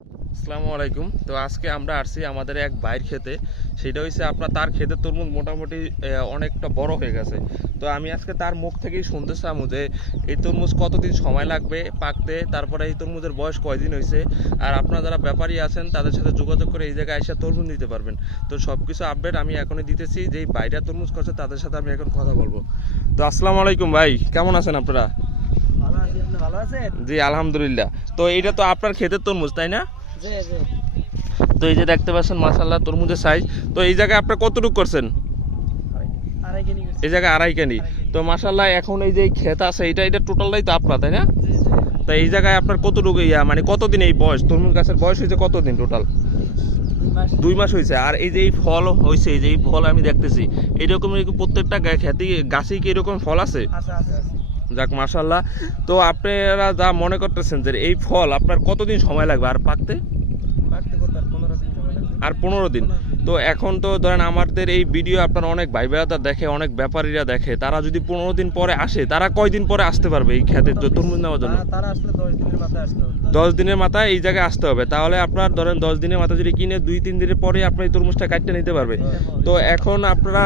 আসসালামু আলাইকুম। তো আজকে আমরা আসছি আমাদের এক ভাইয়ের খেতে। সেটা হচ্ছে আপনার তার ক্ষেতের তরমুজ মোটামুটি অনেকটা বড় হয়ে গেছে। তো আমি আজকে তার মুখ থেকেই শুনতে চাবো যে এই তরমুজ কতদিন সময় লাগবে পাকতে, তারপরে এই তরমুজের বয়স কয়দিন হয়েছে, আর আপনারা যারা ব্যাপারী আছেন তাদের সাথে যোগাযোগ করে এই জায়গায় এসে তরমুজ নিতে পারবেন। তো সব কিছু আপডেট আমি এখনই দিতেছি, যেই ভাইরা তরমুজ করছে তাদের সাথে আমি এখন কথা বলবো। তো আসসালামু আলাইকুম ভাই, কেমন আছেন আপনারা? ভালো আছি, আপনি ভালো আছেন? জি আলহামদুলিল্লাহ। তো এইটা তো আপনার ক্ষেতের তরমুজ তাই না? জি জি। তো এই যে দেখতে পাচ্ছেন মাশাআল্লাহ তরমুজের সাইজ। তো এই জায়গায় আপনি কতটুকু করছেন? আড়াই কেজি করছি। এই জায়গায় আড়াই কেনি। তো মাশাআল্লাহ এখন এই যে ক্ষেত আছে এটা টোটালটাই তো আপনার তাই না? জি জি। তো এই জায়গায় আপনার কতটুকু মানে কতদিন এই বয়স, তরমুজ গাছের বয়স হয়েছে কতদিন টোটাল? 2 মাস। 2 মাস হয়েছে। আর এই যে এই ফল হয়েছে, এই যে এই ফল আমি দেখতেছি এরকম প্রত্যেকটা খেতে গাছেই কি এরকম ফল আছে? আছে আছে আছে। যাক মাশাআল্লাহ। তো আপনারা যা মনে করতেছেন যে এই ফল আপনার কতদিন সময় লাগবে আর পাকতে? পাকতে কত আর 15 দিন সময় লাগবে। আর 15 দিন। তো এখন তো ধরেন আমাদের এই ভিডিও আপনার অনেক ভাই বেড়াদার দেখে, অনেক ব্যাপারীরা দেখে, তারা যদি 15 দিন পরে আসে তারা কয়দিন পরে আসতে পারবে এই খেতে তরমুজ নেওয়ার জন্য? তারা আসলে 10 দিনের মাথায় আসতে হবে। 10 দিনের মাথায় এই জায়গায় আসতে হবে। তাহলে আপনার ধরেন 10 দিনের মাথায় যদি কিনে 2-3 দিনের পরে আপনি এই তরমুজটা কাটতে নিতে পারবে। তো এখন আপনারা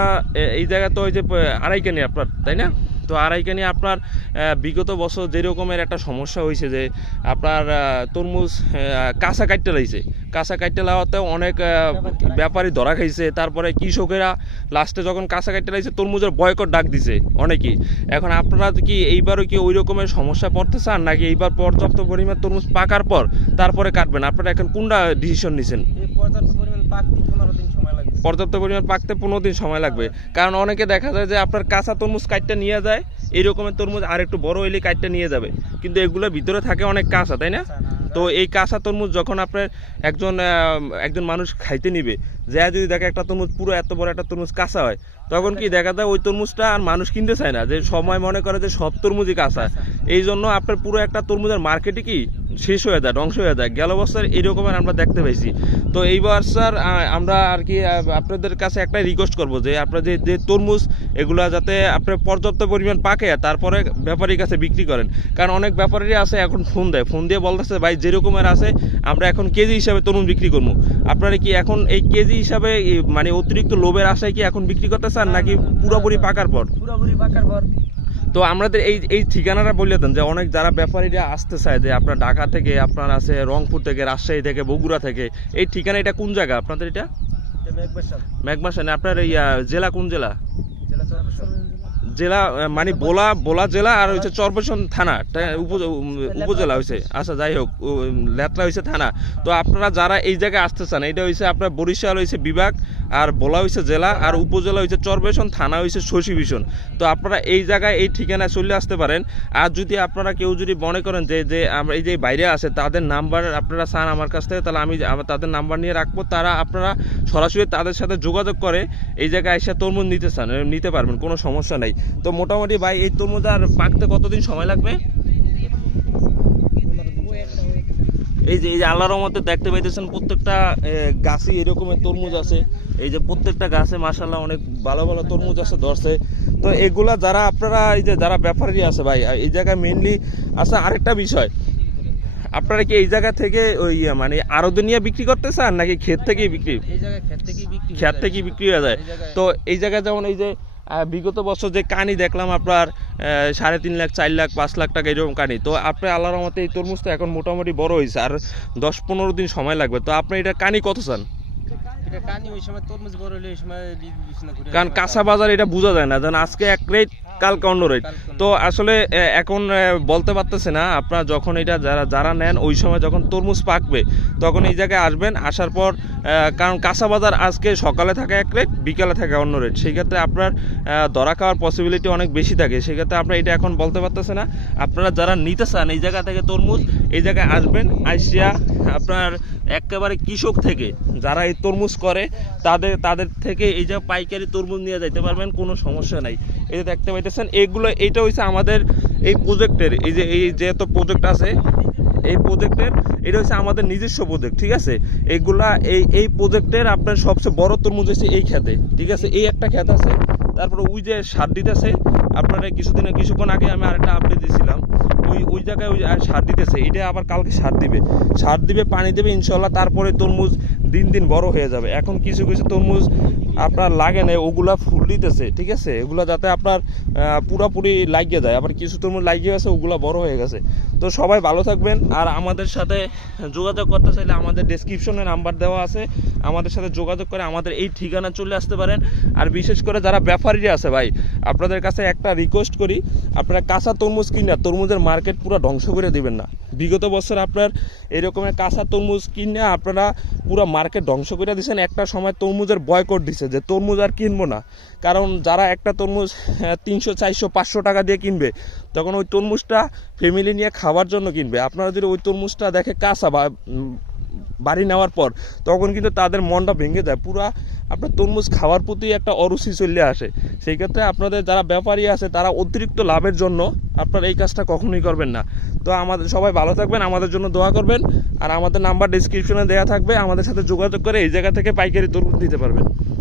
এই জায়গায় তো ওই যে আড়াই কেনি আপনার তাই না? তো আড়াই কেনি আপনার বিগত বছর যেরকমের একটা সমস্যা হয়েছে যে আপনার তরমুজ কাঁচা কাটতে লাগছে, কাঁচা কাটতে লাগাতে অনেক ব্যাপারী ধরা খাইছে, তারপরে কৃষকেরা লাস্টে যখন কাঁচা কাটতে লাগছে তরমুজের বয়কট ডাক দিছে অনেকেই। এখন আপনারা কি এইবারও কি ওই রকমের সমস্যা পড়তে চান, নাকি এইবার পর্যাপ্ত পরিমাণ তরমুজ পাকার পর তারপরে কাটবেন? আপনারা এখন কোনটা ডিসিশন নিছেন? এই পর্যাপ্ত পরিমাণ পাকতে 15 দিন সময় লাগবে। পর্যাপ্ত পরিমাণ পাকতে 15 দিন সময় লাগবে। কারণ অনেকে দেখা যায় যে আপনার কাঁচা তরমুজ কাটতে নিয়ে যায়, এই রকমের তরমুজ আর একটু বড় হইলে কাটতে নিয়ে যাবে, কিন্তু এগুলো ভিতরে থাকে অনেক কাঁচা তাই না? তো এই কাঁচা তরমুজ যখন আপনার একজন মানুষ খাইতে নিবে, যে যদি দেখে একটা তরমুজ পুরো এত বড় একটা তরমুজ কাঁচা হয়, তখন কি দেখা যায় ওই তরমুজটা আর মানুষ কিনতে চায় না, যে সময় মনে করে যে সব তরমুজই কাঁচা। এই জন্য আপনার পুরো একটা তরমুজের মার্কেটে কি শেষ হয়ে যায়, ধ্বংস হয়ে যায়। গেল বছর এইরকমের আমরা দেখতে পাইছি। তো এইবার স্যার আমরা আর কি আপনাদের কাছে একটাই রিকোয়েস্ট করব যে আপনারা যে তরমুজ এগুলা যাতে আপনার পর্যাপ্ত পরিমাণ পাকে তারপরে ব্যাপারীর কাছে বিক্রি করেন। কারণ অনেক ব্যাপারীরা আছে এখন ফোন দিয়ে বলতেছে ভাই যেরকমের আছে আমরা এখন কেজি হিসাবে তরমুজ বিক্রি করবো। আপনারা কি এখন এই কেজি হিসাবে মানে অতিরিক্ত লোভের আশায় কি এখন বিক্রি করতে চান, নাকি পুরোপুরি পাকার পর? পুরোপুরি পাকার পর। তো আমাদের এই ঠিকানাটা বলে দেন, যে অনেক যারা ব্যাপারীরা আসতে চায়, যে আপনার ঢাকা থেকে, আপনার আছে রংপুর থেকে, রাজশাহী থেকে, বগুড়া থেকে, এই ঠিকানা এটা কোন জায়গা আপনাদের? এটা এটা মেঘবাসাল। মেঘমাসানে। আপনার এই জেলা কোন জেলা? জেলা চরফ্যাশন। জেলা মানে বোলা জেলা, আর হচ্ছে চরফ্যাশন থানা উপজেলা হয়েছে। আচ্ছা যাই হোক, লেত্রা হয়েছে থানা। তো আপনারা যারা এই জায়গায় আসতে চান, এটা হয়েছে আপনার বরিশাল হয়েছে বিভাগ, আর বোলা হয়েছে জেলা, আর উপজেলা হয়েছে চরফ্যাশন, থানা হয়েছে শশীভূষণ। তো আপনারা এই জায়গায় এই ঠিকানায় চলে আসতে পারেন। আর যদি আপনারা কেউ যদি মনে করেন যে আমরা এই যে বাইরে আছে তাদের নাম্বার আপনারা চান আমার কাছ থেকে, তাহলে আমি তাদের নাম্বার নিয়ে রাখবো। তারা আপনারা সরাসরি তাদের সাথে যোগাযোগ করে এই জায়গায় এসে তরমুজ নিতে পারবেন, কোনো সমস্যা নাই। তো মোটামুটি ভাই এই তরমুজ আর পাকতে কতদিন সময় লাগবে? এই যে আল্লাহর রহমতে দেখতে পাইতেছেন প্রত্যেকটা গাছই এরকমের তরমুজ আছে। এই যে প্রত্যেকটা গাছে মাশাআল্লাহ অনেক ভালো ভালো তরমুজ আছে ধরছে। তো এগুলা যারা আপনারা এই যে যারা ব্যাপারী আছে ভাই, এই জায়গায় মেইনলি আছে আরেকটা বিষয়, আপনারা কি এই জায়গা থেকে ওই মানে আড়তে নিয়ে বিক্রি করতে চান, নাকি ক্ষেত থেকেই বিক্রি? এই জায়গায় ক্ষেত থেকেই বিক্রি হয়ে যায়। তো এই জায়গায় যেমন এই যে বিগত বছর যে কানি দেখলাম আপনার 3.5 লাখ, 4 লাখ, 5 লাখ টাকা এরকম কানি। তো আপনি আল্লাহর রহমতে এই তরমুজটা এখন মোটামুটি বড় হয়েছে, আর 10-15 দিন সময় লাগবে। তো আপনি এটা কানি কত চান? এটা কানি ওই সময় তরমুজ বড় হলে ওই সময় বিছনা করে। কারণ কাঁচা বাজার এটা বোঝা যায় না, যেন আজকে এক রেট কালকে অন্য রেট। তো আসলে এখন বলতে পারতেছে না। আপনারা যখন এটা যারা নেন ওই সময় যখন তরমুজ পাকবে তখন এই জায়গায় আসবেন, আসার পর কারণ কাঁচা বাজার আজকে সকালে থাকে এক রেট, বিকালে থাকে অন্য রেট, সেই ক্ষেত্রে আপনার ধরা খাওয়ার পসিবিলিটি অনেক বেশি থাকে। সেক্ষেত্রে আপনারা এটা এখন বলতে পারতেছে না। আপনারা যারা নিতে চান এই জায়গা থেকে তরমুজ, এই জায়গায় আসবেন, আইসিয়া আপনার একেবারে কৃষক থেকে যারা এই তরমুজ করে তাদের থেকে এই যে পাইকারি তরমুজ নিয়ে যাইতে পারবেন, কোনো সমস্যা নাই। এই যে দেখতে পাইতেছেন এগুলো, এইটা হচ্ছে আমাদের এই প্রজেক্টের এই যে এত প্রজেক্ট আছে, এই প্রজেক্টের এটা হচ্ছে আমাদের নিজস্ব প্রজেক্ট, ঠিক আছে? এইগুলা এই প্রজেক্টের আপনার সবচেয়ে বড় তরমুজ হচ্ছে এই খেতে, ঠিক আছে? এই একটা খেত আছে, তারপরে ওই যে সার দিতেছে আপনারা কিছুক্ষণ আগে আমি আরেকটা আপডেট দিয়েছিলাম, ওই জায়গায় ওই সার দিতেছে, এটা আবার কালকে সার দিবে পানি দেবে ইনশাল্লাহ, তারপরে তরমুজ দিন দিন বড় হয়ে যাবে। এখন কিছু কিছু তরমুজ আপনার লাগে না, ওগুলা ফুল দিতেছে, ঠিক আছে, এগুলা যাতে আপনার পুরাপুরি লাগিয়ে যায়। আবার কিছু তরমুজ লাগিয়ে গেছে, ওগুলা বড় হয়ে গেছে। তো সবাই ভালো থাকবেন, আর আমাদের সাথে যোগাযোগ করতে চাইলে আমাদের ডেসক্রিপশনে নাম্বার দেওয়া আছে, আমাদের সাথে যোগাযোগ করে আমাদের এই ঠিকানা চলে আসতে পারেন। আর বিশেষ করে যারা ব্যাপারীরা আছে ভাই, আপনাদের কাছে একটা রিকোয়েস্ট করি, আপনারা কাঁচা তরমুজ কিনা তরমুজের মার্কেট পুরো ধ্বংস করে দিবেন না। বিগত বছর আপনার এরকমের কাঁচা তরমুজ কিনে আপনারা পুরো মার্কেট ধ্বংস করে দিয়েছেন। একটা সময় তরমুজের বয়কট দিছে যে তরমুজ আর কিনবো না, কারণ যারা একটা তরমুজ 300 400 500 টাকা দিয়ে কিনবে, তখন ওই তরমুজটা ফ্যামিলি নিয়ে খাওয়ার জন্য কিনবে। আপনারা যদি ওই তরমুজটা দেখে কাঁচা বা বাড়ি নেওয়ার পর, তখন কিন্তু তাদের মনটা ভেঙে যায়, পুরা আপনার তরমুজ খাওয়ার প্রতি একটা অরুচি চলে আসে। সেই ক্ষেত্রে আপনাদের যারা ব্যাপারী আছে, তারা অতিরিক্ত লাভের জন্য আপনারা এই কাজটা কখনোই করবেন না। তো আমাদের সবাই ভালো থাকবেন, আমাদের জন্য দোয়া করবেন, আর আমাদের নাম্বার ডিসক্রিপশনে দেওয়া থাকবে, আমাদের সাথে যোগাযোগ করে এই জায়গা থেকে পাইকারি তরমুজ নিতে পারবেন।